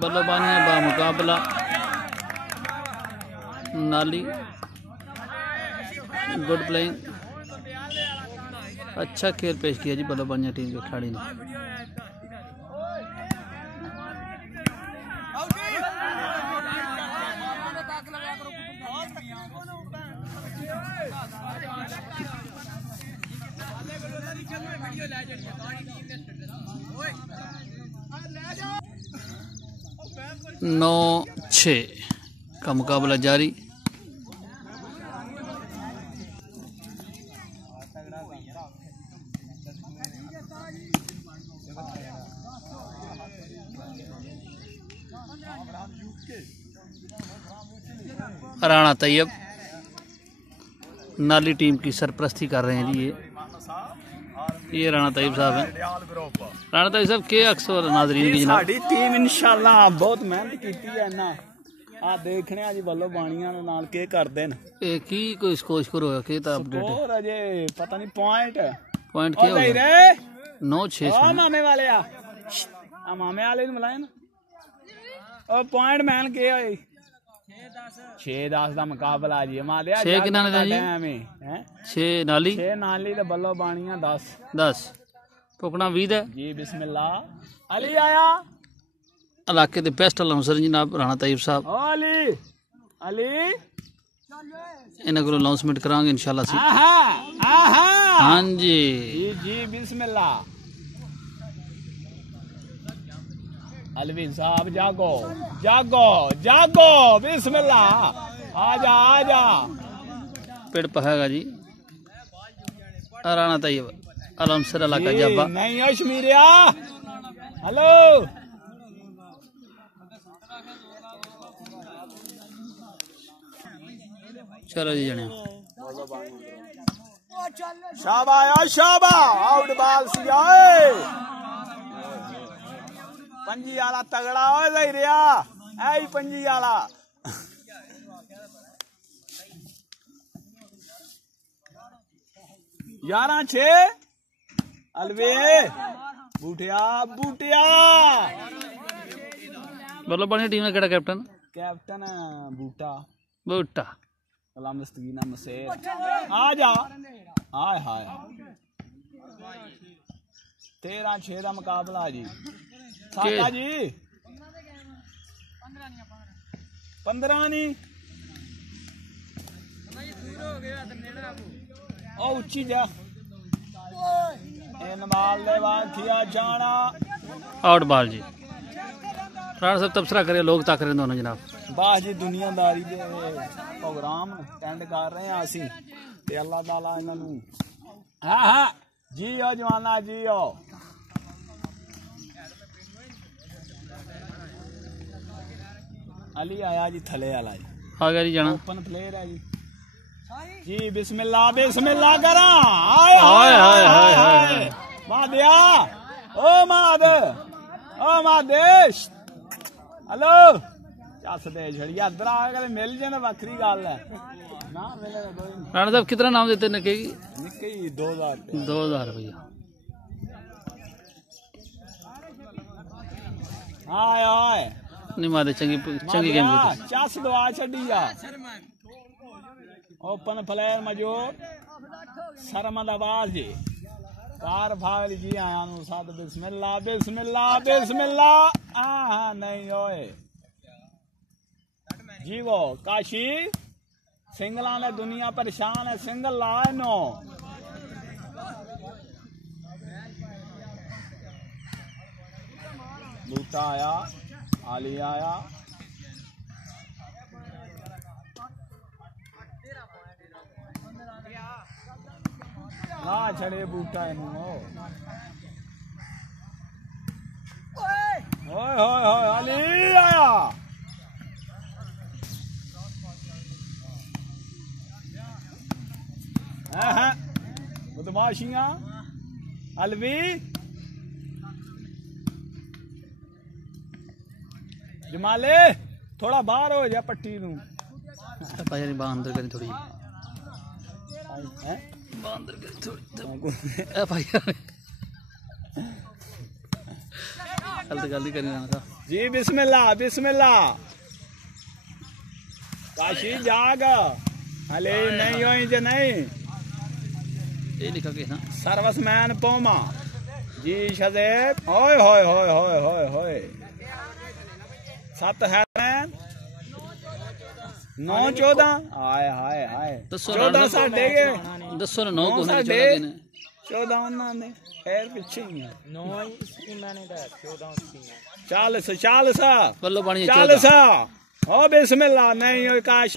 बल्लेबाज बामुकाबला नाली, good playing, अच्छा खेल पेश किया जी बल्लेबाज टीम के खिलाड़ी ने। नौ 6 का मुकाबला जारी। राणा तैयब नाली टीम की सरपरस्ती कर रहे हैं जी। ये राणा तैयब साहब हैं। राणा तैयब साहब के अक्सर नाजरीन की साडी टीम इंशाल्लाह बहुत मेहनत की है ना। आ देखने आ जी बल्लो बाणियां दे नाल के करदे न। ए की कोई स्कोर होया के ता अपडेट और अजे पता नहीं पॉइंट क्या हो गया 9-6 ओ मामे वाले आ मामे वाले नु मिलाए ना। ओ पॉइंट मैन के होए 6-10 दा मुकाबला जी। मादे 6 किन्ना ने जी हैं 6 नाली ते बल्लो बाणियां 10 टोकना 20 है जी। बिस्मिल्लाह अली आया इलाके के बेस्ट अलाउंसर जनाब राणा तैयब साहब। अली अली इन्हां को अनाउंसमेंट करांगे इंशाल्लाह सी। हाँ जी जी बिस्मिल्लाह। अलविन साहब जागो जागो जागो बिस्मिल्लाह। आजा आजा पेड़ पहागा जी। राणा तैयब अलाउंसर इलाका जाबा नहीं अशमीरिया। हेलो चलो जी जने शाबाश शाबा आउट बॉल सी आए पंजी वाला तगड़ा हो लई रिया ऐ पंजी वाला 11-6 अलवे बूटिया बूटिया। बोलो बनी टीम में केड़ा कैप्टन कैप्टन बूटा बूटा दस्तगीना मसेर आ जा। हाय हाय 13-6 का मुकाबला जी। साका जी 15 नहीं ओ उच्ची जा इनमाल दे बाद किया जाना आउट बॉल जी। राणा साहब तबसरा करे लोग तक रहे दोनों जनाब। बस जी दुनियादारी के प्रोग्राम अटेंड कर रहे हैं असी ते अल्लाह ताला इन्हां हाँ हाँ जी ओ जवाना जी ओ। अली आया जी थले वाला जी आ गया जी जाना ओपन प्लेयर है जी बिस्मिल्लाह बिस्मिल्लाह करा। हाय हाय हाय हाय हाय मादिया ओ मादेश हेलो चस दे छड़िया इधर आ के मिल जाए वक्री गल है ना मिले कोई। राणा साहब कितना नाम देते निके की निके 2000 रुपया। हाय हाय नहीं मारे चंगी गेम की चस दवा छड़ी जा। ओपन प्लेयर मजो सरमदाबाद जी कार भाग जी आया नु साथ बिस्मिल्लाह बिस्मिल्लाह बिस्मिल्लाह। हाँ नहीं ओए जीवो काशी सिंगला ने दुनिया परेशान है सिंगल लाए नो। बूटा आया आली आया ना छड़े बूटा इनू ओए ओए ओए अली आया बदमाशियां अलवी जमाले थोड़ा बाहर हो जा पट्टी नू अंदर करी थोड़ी बांदर के थोड़ी ए भाई गलती करनी था जी। बिस्मिल्लाह बिस्मिल्लाह। काशी जाग हले नहीं होई जे नहीं ये लिखा के ना सर्वसमैन पोमा जी शदेब होय होय होय होय होय होय 7 है 9 14 हाय हाय हाय 14 साढ़े गए 9 को होने चाहिए ने 14 उन्होंने पैर पीछे ही है 9 उन्होंने 14 40 बल्लो पानी 40 ओ बिस्मिल्लाह नहीं हो काश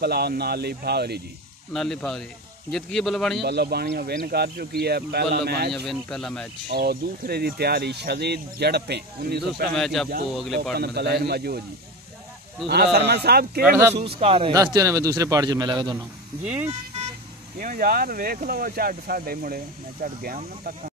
कलाओ नाली भागरी जी नाली भागरी जीत गई बल्लोबाणिया विन कर चुकी है पहला मैच और दूसरे की तैयारी शदीद झड़पें। दूसरा मैच आपको अगले पार्ट में बताएंगे जी। दूसरा सरमन साहब क्या महसूस कर रहे हैं 10 जने में दूसरे पार्ट च मिलेगा दोनों जी क्यों यार देख लो झट साडे मुड़े मैं झट गया ना तक